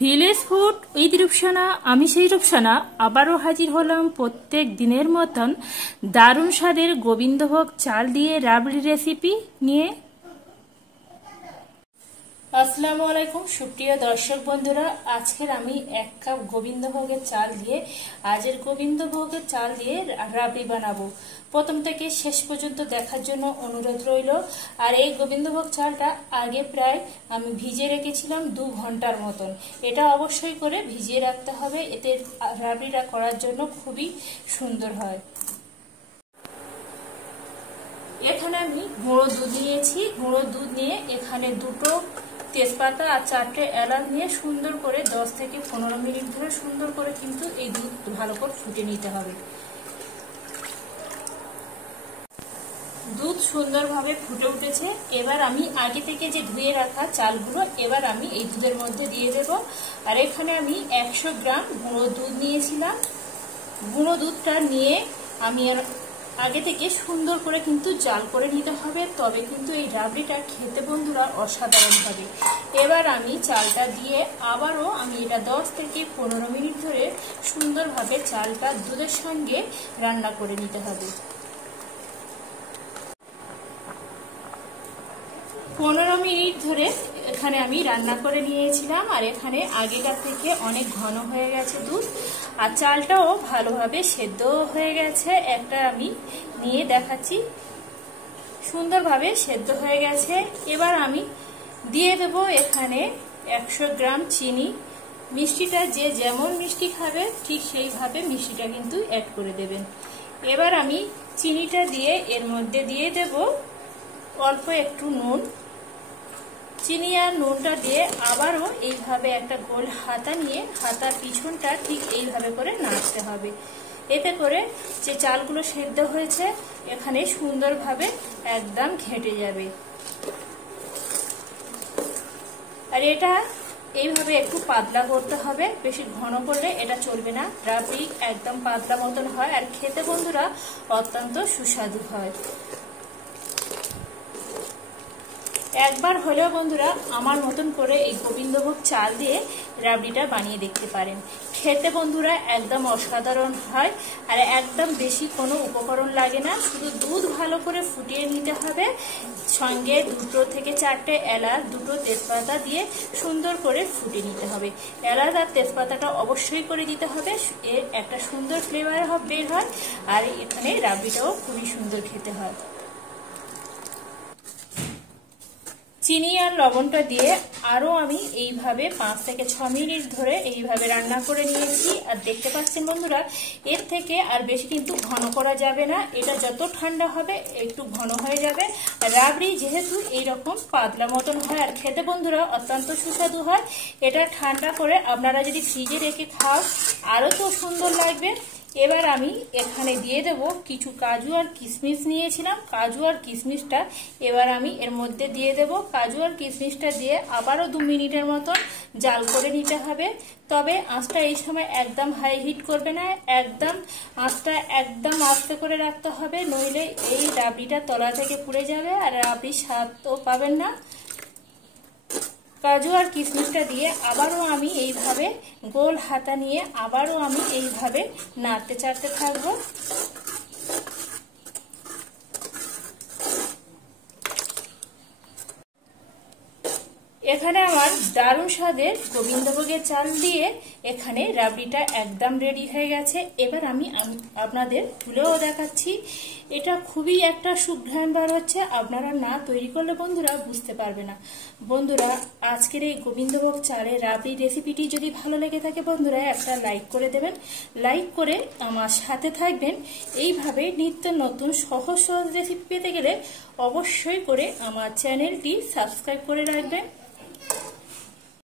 Village food with Rupsana. আমি সেই রূপসানা আবারও হাজির হলাম প্রত্যেক দিনের মতন দারুণ স্বাদের গোবিন্দভোগ চাল দিয়ে রাবড়ি রেসিপি নিয়ে। আসসালামু আলাইকুম সুপ্রিয় দর্শক বন্ধুরা, আজকের আমি 1 কাপ গোবিন্দভোগের চাল দিয়ে গোবিন্দভোগের চাল দিয়ে রাবড়ি বানাবো। প্রথম থেকে শেষ পর্যন্ত দেখার জন্য অনুরোধ রইল। আর এই গোবিন্দভোগ চালটা আগে প্রায় আমি ভিজিয়ে রেখেছিলাম 2 ঘন্টার মতন। এটা অবশ্যই করে ভিজিয়ে রাখতে হবে, এতে রাবড়িটা করার জন্য খুবই সুন্দর হয়। এখানে আমি গুঁড়ো দুধ নিয়েছি। গুঁড়ো দুধ নিয়ে এখানে 2টো তেজপাতা আর 4টে এলাচ নিয়ে সুন্দর করে 10 থেকে 15 মিনিট ধরে সুন্দর করে কিন্তু এই দুধ ভালো করে ফুটে নিতে হবে। দুধ সুন্দরভাবে ফুটে উঠেছে। এবার আমি আগে থেকে যে ধুয়ে রাখা চালগুলো এবার আমি এই দুধের মধ্যে দিয়ে দেব। আর এখানে আমি 100 গ্রাম গুঁড়ো দুধ নিয়েছিলাম। গুঁড়ো দুধটা নিয়ে আমি আগে থেকে সুন্দর করে কিন্তু জাল করে নিতে হবে, তবে কিন্তু এই রাবড়িটা খেতে বন্ধুরা অসাধারণ হবে। এবার আমি চালটা দিয়ে আবারও আমি এটা 10 থেকে 15 মিনিট ধরে সুন্দরভাবে চালটা দুধের সঙ্গে রান্না করে নিতে হবে। 15 মিনিট ধরে এখানে আমি রান্না করে নিয়েছিলাম। আর এখানে আগেকার থেকে অনেক ঘন হয়ে গেছে দুধ, আর চালটাও ভালোভাবে সেদ্ধ হয়ে গেছে। একটা আমি নিয়ে দেখাচ্ছি, সুন্দরভাবে সেদ্ধ হয়ে গেছে। এবার আমি দিয়ে দেব এখানে 100 গ্রাম চিনি। মিষ্টিটা যে যেমন মিষ্টি খাবে ঠিক সেইভাবে মিষ্টিটা কিন্তু অ্যাড করে দেবেন। এবার আমি চিনিটা দিয়ে এর মধ্যে দিয়ে দেব অল্প একটু নুন। চিনি আর নুনটা দিয়ে আবারও এইভাবে একটা গোল হাতা নিয়ে হাতার পিছনটা ঠিক এইভাবে করে নাড়তে হবে। এতে করে যে চালগুলো সেদ্ধ হয়েছে এখানে সুন্দরভাবে একদম ঘেঁটে যাবে। আর এটা এইভাবে একটু পাতলা করতে হবে, বেশি ঘন করলে এটা চলবে না। রাবড়ি একদম পাতলা মতন হয় আর খেতে বন্ধুরা অত্যন্ত সুস্বাদু হয়। একবার হলেও বন্ধুরা আমার মতন করে এই গোবিন্দভোগ চাল দিয়ে রাবড়িটা বানিয়ে দেখতে পারেন। খেতে বন্ধুরা একদম অসাধারণ হয় আর একদম বেশি কোনো উপকরণ লাগে না, শুধু দুধ ভালো করে ফুটিয়ে নিতে হবে, সঙ্গে 2 থেকে 4টে এলাচ 2টো তেজপাতা দিয়ে সুন্দর করে ফুটিয়ে নিতে হবে। এলাচ আর তেজপাতাটা অবশ্যই করে দিতে হবে, এর একটা সুন্দর ফ্লেভার বের হয়। আর এখানে রাবড়িটাও খুবই সুন্দর খেতে হয়। চিনি আর লবণটা দিয়ে আরও আমি এইভাবে 5 থেকে 6 মিনিট ধরে এইভাবে রান্না করে নিয়েছি। আর দেখতে পাচ্ছেন বন্ধুরা এর থেকে আর বেশি কিন্তু ঘন করা যাবে না, এটা যত ঠান্ডা হবে একটু ঘন হয়ে যাবে। রাবড়ি যেহেতু এইরকম পাতলা মতন হয় আর খেতে বন্ধুরা অত্যন্ত সুস্বাদু হয়। এটা ঠান্ডা করে আপনারা যদি ফ্রিজে রেখে খাও আরও তো সুন্দর লাগবে। এবার আমি এখানে দিয়ে দেব কিছু কাজু আর কিশমিশ নিয়েছিলাম। কাজু আর কিশমিশটা এবার আমি এর মধ্যে দিয়ে দেব। কাজু আর কিশমিশটা দিয়ে আবারও 2 মিনিটের মতন জাল করে নিতে হবে। তবে আঁচটা এই সময় একদম হাই হিট করবে না, একদম আঁচটা একদম আস্তে করে রাখতে হবে, নইলে এই রাবড়িটা তলা থেকে পুড়ে যাবে আর রাবড়ির স্বাদ তো পাবেন না। কাজু আর কিশমিশটা দিয়ে আবারও আমি এইভাবে গোল হাতা নিয়ে আবারও আমি এইভাবে নাড়তে চাড়তে থাকবো। এখানে আমার দারুণ স্বাদের গোবিন্দভোগের চাল দিয়ে এখানে রাবড়িটা একদম রেডি হয়ে গেছে। এবার আমি আপনাদের তুলেও দেখাচ্ছি। এটা খুবই একটা সুঘ্রাণ বার হচ্ছে, আপনারা না তৈরি করলে বন্ধুরা বুঝতে পারবে না। বন্ধুরা আজকের এই গোবিন্দভোগ চালের রাবড়ি রেসিপিটি যদি ভালো লেগে থাকে বন্ধুরা একটা লাইক করে দেবেন। লাইক করে আমার সাথে থাকবেন। এইভাবে নিত্য নতুন সহজ সহজ রেসিপি পেতে গেলে অবশ্যই করে আমার চ্যানেলটি সাবস্ক্রাইব করে রাখবেন।